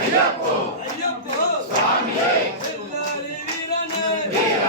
ஐயப்போ சுவாமியே வீரனே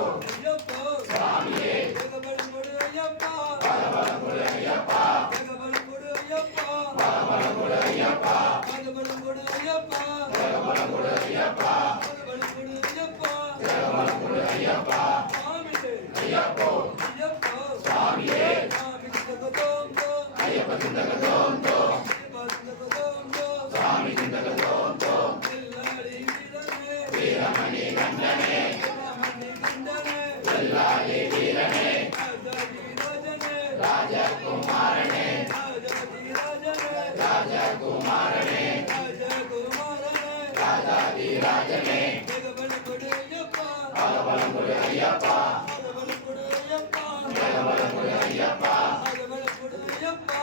ஐயப்போ சாமியே பலம் கொடு ஐயப்பா பலம் கொடு ஐயப்பா பலம் கொடு ஐயப்பா பலம் கொடு ஐயப்பா சாமியே ஐயப்போ ஐயப்போ சாமியே சாமி சிந்தகதோம் தோம் ஐயப்ப சிந்தகதோம் தோம் சாமி சிந்தகதோம் தோம் வெள்ளாளி வீரனே வீரமணி கண்டனே வீரமணி கண்டனே வெள்ளாளி வீரனே ராஜாதி ராஜனே ராஜகுமாரனே ராஜாதி ராஜனே ராஜகுமாரனே ராஜகுமாரனே ராஜாதி ராஜனே பலம் கொடு ஐயப்பா பலம் கொடு ஐயப்பா பலம் கொடு ஐயப்பா பலம் கொடு ஐயப்பா பலம் கொடு ஐயப்பா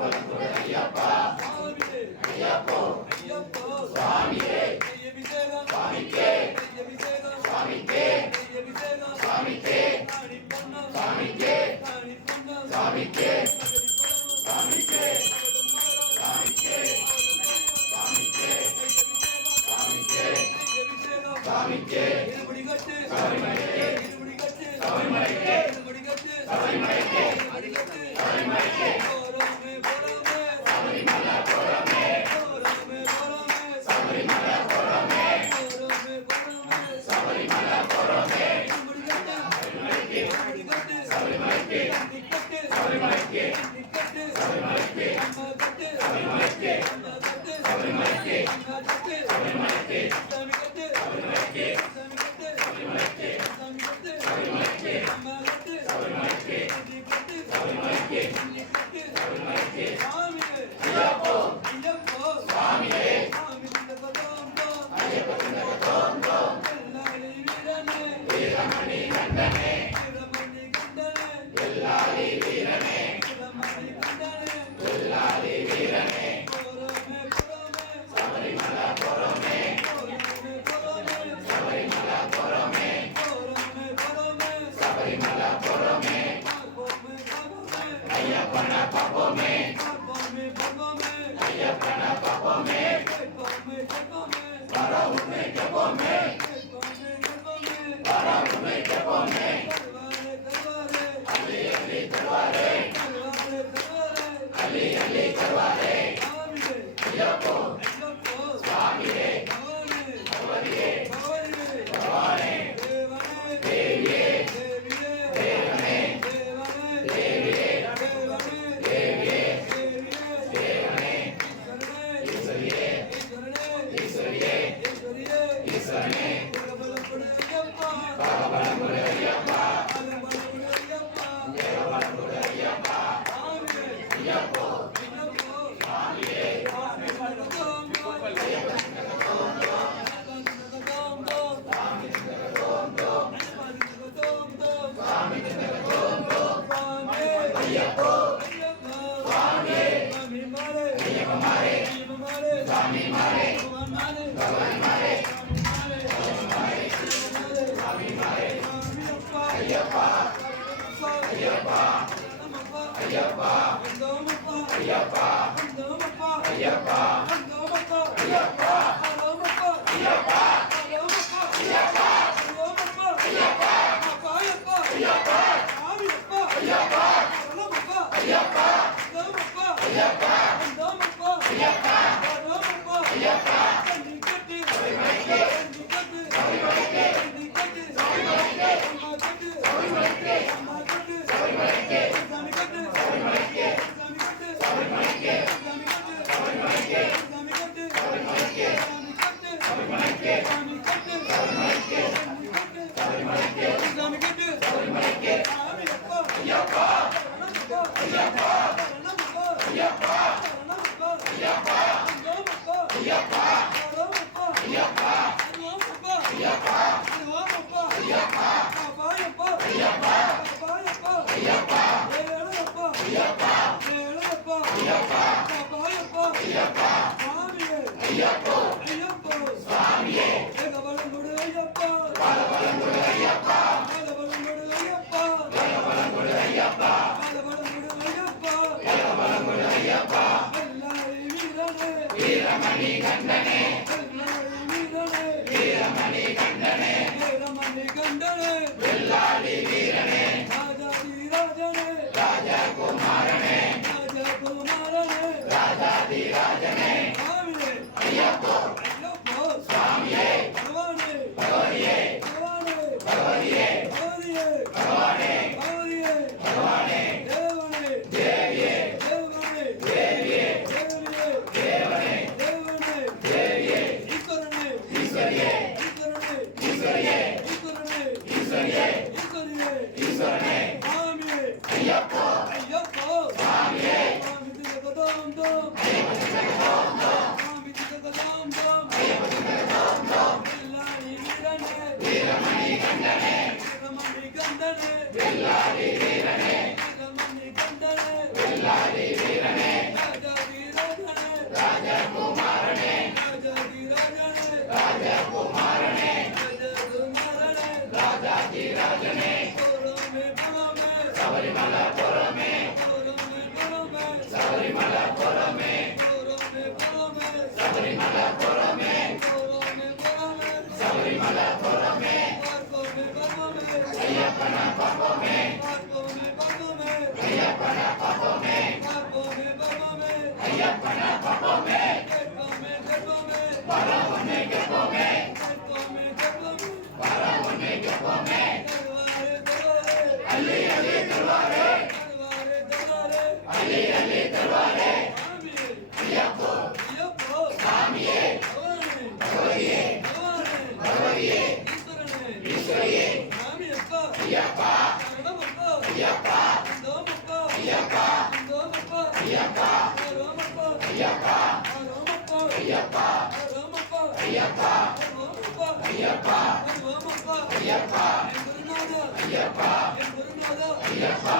பலம் கொடு ஐயப்பா சாமியே ஐயப்போ ஐயப்போ சாமியே அபிஷேகம் சாமிக்கே அபிஷேகம் சாமிக்கே அபிஷேகம் சாமிக்கே ஆணி பொன்னம் சாமிக்கே ஆணி பொன்னம் சாமிக்கே சாமிக்கே சாமிக்கே சாமிக்கே சாமிக்கே அபிஷேகம் சாமிக்கே இருமுடி கட்டு சாமிக்கே இருமுடி கட்டு சாமிக்கே இருமுடி கட்டு சாமிக்கே இருமுடி கட்டு சாமிக்கே போறோமே போறோமே சாமிமலை போறோமே போறோமே போறோமே சாமிமலை போறோமே போறோமே போறோமே சாமிமலை போறோமே இருமுடி கட்டு சாமிக்கே இருமுடி கட்டு சாமிக்கே இருமுடி கட்டு சாமிக்கே இருமுடி கட்டு சாமிக்கே அம்மா கட்டு சாமிக்கே அம்மா கட்டு சாமிக்கே அம்மா கட்டு சாமிக்கே சாமி கட்டு சாமிக்கே சாமி கட்டு சாமிக்கே சாமி கட்டு சாமிக்கே அம்மா கட்டு சாமிக்கே இருமுடி கட்டு சாமிக்கே இருமுடி கட்டு சாமிக்கே சாமியே ஐயப்போ ஐயப்போ சாமியே சாமி சிந்தகதோம் தோம் ஐயப்ப சிந்தகதோம் தோம் வெள்ளாளி வீரனே வீரமணி கண்டனே வீரமணி கண்டனே வெள்ளாளி வீரனே வீரமணி கண்டனே வெள்ளாளி வீரனே போறோமே போறோமே சபரிமலை போறோமே போறோமே போறோமே சபரிமலை போறோமே போறோமே போறோமே சபரிமலை போறோமே போறோமே போறோமே ஐயப்பன பாப்போமே பாப்போமே பாப்போமே ஐயப்பன பாப்போமே கேட்போமே கேட்போமே வரவுமே கேட்போமே கேட்போமே கேட்போமே வரவுமே கேட்போமே தருவாரே தருவாரே அள்ளி அள்ளி தருவாரே தருவாரே தருவாரே அள்ளி அள்ளி தருவாரே சாமியே ஐயப்போ ஐயப்போ சாமியே பவானே பவரியே பவரியே பவானே தேவனே தேவியே தேவியே தேவனே தேவனே தேவியே தேவனே தேவியே தேவியே தேவனே ஈஸ்வரனே ஈஸ்வரியே ஈஸ்வரனே ஈஸ்வரியே ஈஸ்வரியே பலம் கொடு ஐயப்பா பலம் கொடு ஐயப்பா பலம் கொடு ஐயப்பா பலம் கொடு ஐயப்பா சாமியே ஐயப்போ ஐயப்போ சாமியே சாமி சிந்தகதோம் தோம் ஐயப்ப சிந்தகதோம் தோம் சாமி சிந்தகதோம் தோம் சிந்தகதோம் தோம் சாமி சிந்தகதோம் தோம் சாமியே ஐயப்போ ஐயப்போ சாமியே சாமி மாரே ஐயப்ப மாரே ஐயப்ப மாரே சாமி மாரே பகவான் மாரே பகவான் மாரே சாமி மாரே பகவான் மாரே சாமி மாரே சாமி அப்பா ஐயப்பா ஐயப்பா நமப்பா ஐயப்பா நமப்பா ஐயப்பா நமப்பா ஐயப்பா நமப்பா ஐயப்பா நமப்பா ஐயப்பா நமப்பா ஐயப்பா நமப்பா ஐயப்பா அப்பா ஐயப்பா சாமி அப்பா ஐயப்பா நமப்பா ஐயப்பா நமப்பா ஐயப்பா நமப்பா ஐயப்பா நமப்பா ஐயப்பா கண்ணி கட்டி சாமிக்கே கண்ணி கட்டி சாமிக்கே கண்ணி கட்டி சாமிக்கே அம்மா கட்டி சாமிக்கே அம்மா கட்டி சாமிக்கே சாமி கட்டி சாமிக்கே சாமி கட்டி சாமிக்கே சாமி கட்டி சாமிக்கே சாமி கட்டி சாமிக்கே சாமி கட்டி சாமிக்கே சாமி கட்டி சாமிக்கே சாமி கட்டி சாமிக்கே சாமி கட்டி சாமிக்கே சாமி அப்பா ஐயப்பா நமப்பா ஐயப்பா நமப்பா ஐயப்பா நமப்பா ஐயப்பா நமப்பா ஐயப்பா நமப்பா ஐயப்பா நமப்பா ஐயப்பா நமப்பா ஐயப்பா பாபாயப்பா ஐயப்பா பாபாயப்பா ஐயப்பா ஏழப்பா ஐயப்பா ஏழப்பா ஐயப்பா பாபாயப்பா ஐயப்பா சாமியே ஐயப்போ ஐயப்போ சாமியே பலம் கொடு ஐயப்பா பலம் கொடு ஐயப்பா பலம் கொடு ஐயப்பா பலம் கொடு ஐயப்பா பலம் கொடு ஐயப்பா பலம் கொடு ஐயப்பா வெள்ளாளி வீரனே வீரமணி கண்டனே வெள்ளாளி வீரனே வீரமணி கண்டனே வீரமணி கண்டனே வெள்ளாளி வீரனே ராஜாதி ராஜனே ராஜகுமாரனே ராஜகுமாரனே ராஜாதி ராஜனே வீரமணி கண்டனே வெள்ளாடி வீரனே வீரமணி கண்டனே வெள்ளாடி வீரனே ராஜாதி ராஜனே ராஜகுமாரனே ராஜாதி ராஜனே ராஜகுமாரனே ராஜகுமாரனே ராஜாதி ராஜனே புறமே புறமே சபரிமலை புறமே புறமே புறமே சபரிமலை புறமே புறமே புறமே சபரிமலை புறமே புறமே புறமே சபரிமலை புறமே பார்ப்போமே பார்ப்போமே ஐயப்பன பார்ப்போமே பார்ப்போமே பார்ப்போமே ஐயப்பன பார்ப்போமே பார்ப்போமே பார்ப்போமே ஐயப்பன பார்ப்போமே கேட்போமே கேட்போமே பரவமே கேட்போமே கேட்போமே கேட்போமே பரவமே கேட்போமே தருவாரே தருவாரே அள்ளி அள்ளி தருவாரே தருவாரே தருவாரே அள்ளி அள்ளி தருவாரே சாமியே ஐயப்போ ஐயப்போ சாமியே பகவானே பகவானே பகவானே ஈஸ்வரனே சாமியப்பா ஐயப்பா சரணமப்பா ஐயப்பா அந்தோமப்பா ஐயப்பா அந்தோமப்பா ஐயப்பா ரோமப்பா ஐயப்பா ரோமப்பா ஐயப்பா ரோமப்பா ஐயப்பா ரோமப்பா ஐயப்பா ரோமப்பா ஐயப்பா குருநாதா ஐயப்பா குருநாதா ஐயப்பா